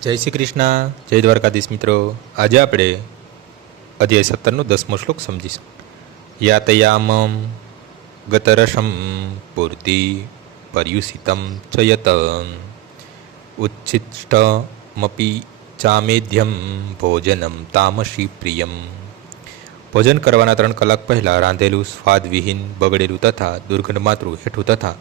જય શ્રી કૃષ્ણ, જય દ્વારકાધીશ મિત્રો. આજે આપણે અધ્યાય 17નો 10મો શ્લોક સમજીશું. યાતયામમ ગતરસમ પૂર્તિ પર્યુષિતમ ચ યત ઉચ્છિષ્ટમપી ચામેધ્યમ ભોજનમ તામસી પ્રિયમ. ભોજન કરવાના 3 કલાક પહેલાં રાંધેલું, સ્વાદવિહીન, બગડેલું તથા દુર્ગંધમાતૃ હેઠું તથા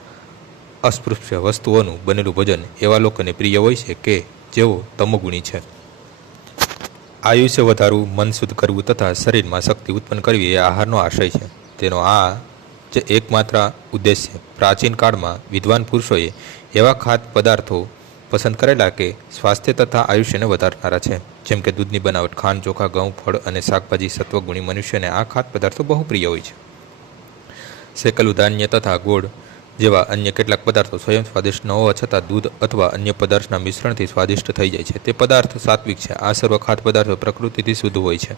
અસ્પૃશ્ય વસ્તુઓનું બનેલું ભોજન એવા લોકોને પ્રિય હોય છે કે જેઓ તમોગુણી છે. આયુષ્ય વધારવું, મન શુદ્ધ કરવું તથા શરીરમાં શક્તિ ઉત્પન્ન કરવી એ આહારનો આશય છે. તેનો આ જ એકમાત્ર ઉદ્દેશ છે. પ્રાચીન કાળમાં વિદ્વાન પુરુષોએ એવા ખાદ્ય પદાર્થો પસંદ કરેલા કે સ્વાસ્થ્ય તથા આયુષ્યને વધારનારા છે. જેમ કે દૂધની બનાવટ, ખાંડ, ચોખા, ઘઉં, ફળ અને શાકભાજી. સત્વગુણી મનુષ્યને આ ખાદ્ય પદાર્થો બહુ પ્રિય હોય છે. શેકેલું ધાન્ય તથા ગોળ જેવા અન્ય કેટલાક પદાર્થો સ્વયં સ્વાદિષ્ટ ન હોવા છતાં દૂધ અથવા અન્ય પદાર્થના મિશ્રણથી સ્વાદિષ્ટ થઈ જાય છે. તે પદાર્થ સાત્વિક છે. આ સર્વ ખાદ્ય પદાર્થો પ્રકૃતિથી શુદ્ધ હોય છે.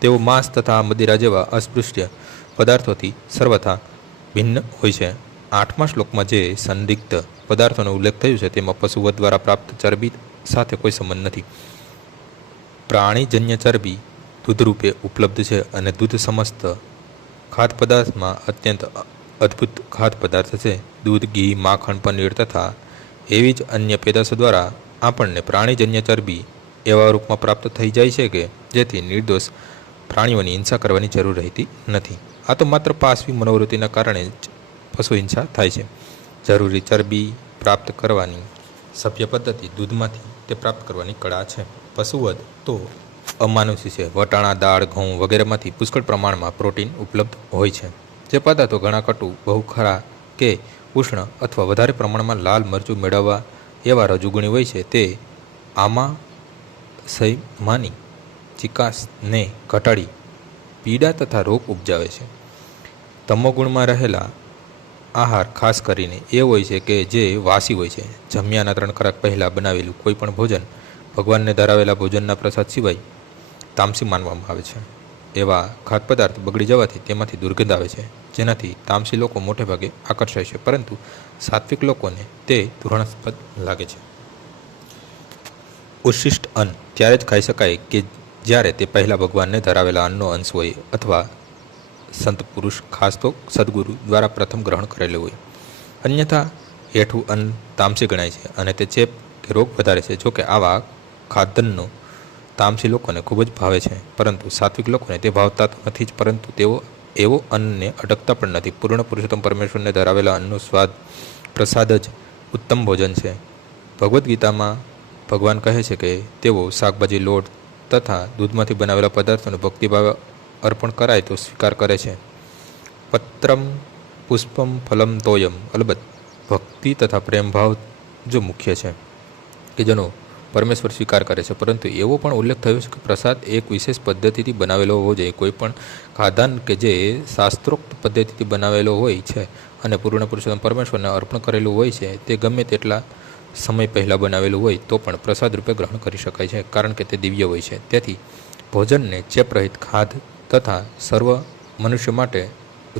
તેઓ માંસ તથા મદિરા જેવા અસ્પૃશ્ય પદાર્થોથી સર્વથા ભિન્ન હોય છે. 8મા શ્લોકમાં જે સંદિગ્ધ પદાર્થોનો ઉલ્લેખ થયો છે તેમાં પશુવધ દ્વારા પ્રાપ્ત ચરબી સાથે કોઈ સંબંધ નથી. પ્રાણીજન્ય ચરબી દૂધરૂપે ઉપલબ્ધ છે અને દૂધ સમસ્ત ખાદ્ય પદાર્થમાં અત્યંત અદ્ભુત ખાદ્ય પદાર્થ છે. દૂધ, ઘી, માખણ, પનીર તથા એવી જ અન્ય પેદાશો દ્વારા આપણને પ્રાણીજન્ય ચરબી એવા રૂપમાં પ્રાપ્ત થઈ જાય છે કે જેથી નિર્દોષ પ્રાણીઓની હિંસા કરવાની જરૂર રહેતી નથી. આ તો માત્ર પાશવી મનોવૃત્તિના કારણે જ પશુ હિંસા થાય છે. જરૂરી ચરબી પ્રાપ્ત કરવાની સભ્ય પદ્ધતિ દૂધમાંથી તે પ્રાપ્ત કરવાની કળા છે. પશુવધ તો અમાનુષી છે. વટાણા, દાળ, ઘઉં વગેરેમાંથી પુષ્કળ પ્રમાણમાં પ્રોટીન ઉપલબ્ધ હોય છે. જે પદાર્થો ઘણા કટુ, બહુ ખરા કે ઉષ્ણ અથવા વધારે પ્રમાણમાં લાલ મરચું મેળવવા એવા રજુગુણી હોય છે તે આમાશયમાંની ચિકાસને ઘટાડી પીડા તથા રોગ ઉપજાવે છે. તમોગુણમાં રહેલા આહાર ખાસ કરીને એ હોય છે કે જે વાસી હોય છે. જમ્યાના 3 કલાક પહેલાં બનાવેલું કોઈ પણ ભોજન ભગવાનને ધરાવેલા ભોજનના પ્રસાદ સિવાય તામસી માનવામાં આવે છે. એવા ખાદ્ય પદાર્થ બગડી જવાથી તેમાંથી દુર્ગંધ આવે છે, જેનાથી તામસી લોકો મોટે ભાગે આકર્ષાય છે, પરંતુ સાત્વિક લોકોને તે ધૂર્ણાસ્પદ લાગે છે. ઉચ્છિષ્ટ અન્ન ત્યારે જ ખાઈ શકાય કે જ્યારે તે પહેલાં ભગવાનને ધરાવેલા અન્નનો અંશ હોય અથવા સંત પુરુષ, ખાસ તો સદગુરુ દ્વારા પ્રથમ ગ્રહણ કરેલું હોય. અન્યથા હેઠું અન્ન તામસી ગણાય છે અને તે ચેપ કે રોગ વધારે છે. જોકે આવા ખાદ્યનો તામસી લોકોને ખૂબ જ ભાવે છે, પરંતુ સાત્વિક લોકોને તે ભાવતા તો નથી જ, પરંતુ તેઓ એવો અન્નને અટકતા પણ નથી. પૂર્ણ પુરુષોત્તમ પરમેશ્વરને ધરાવેલા અન્નનો સ્વાદ પ્રસાદ જ ઉત્તમ ભોજન છે. ભગવદ્ ગીતામાં ભગવાન કહે છે કે તેઓ શાકભાજી, લોટ તથા દૂધમાંથી બનાવેલા પદાર્થોને ભક્તિભાવે અર્પણ કરાય તો સ્વીકાર કરે છે. પત્રમ પુષ્પમ ફલમ તોયમ. અલબત્ત ભક્તિ તથા પ્રેમભાવ જો મુખ્ય છે કે જેનો પરમેશ્વર સ્વીકાર કરે છે, પરંતુ એવો પણ ઉલ્લેખ થયો છે કે પ્રસાદ એક વિશેષ પદ્ધતિથી બનાવેલો હોવો જોઈએ. કોઈ પણ ખાધાન કે જે શાસ્ત્રોક્ત પદ્ધતિથી બનાવેલો હોય છે અને પૂર્ણ પુરુષોત્તમ પરમેશ્વરને અર્પણ કરેલું હોય છે તે ગમે તેટલા સમય પહેલાં બનાવેલું હોય તો પણ પ્રસાદ રૂપે ગ્રહણ કરી શકાય છે, કારણ કે તે દિવ્ય હોય છે. તેથી ભોજનને ચેપરહિત, ખાદ્ય તથા સર્વ મનુષ્ય માટે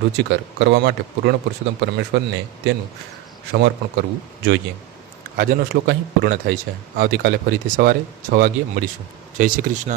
રુચિકર કરવા માટે પૂર્ણ પુરુષોત્તમ પરમેશ્વરને તેનું સમર્પણ કરવું જોઈએ. આજનો શ્લોક અહીં પૂર્ણ થાય છે. આવતીકાલે ફરીથી સવારે 6 વાગ્યે મળીશું. જય શ્રી કૃષ્ણ.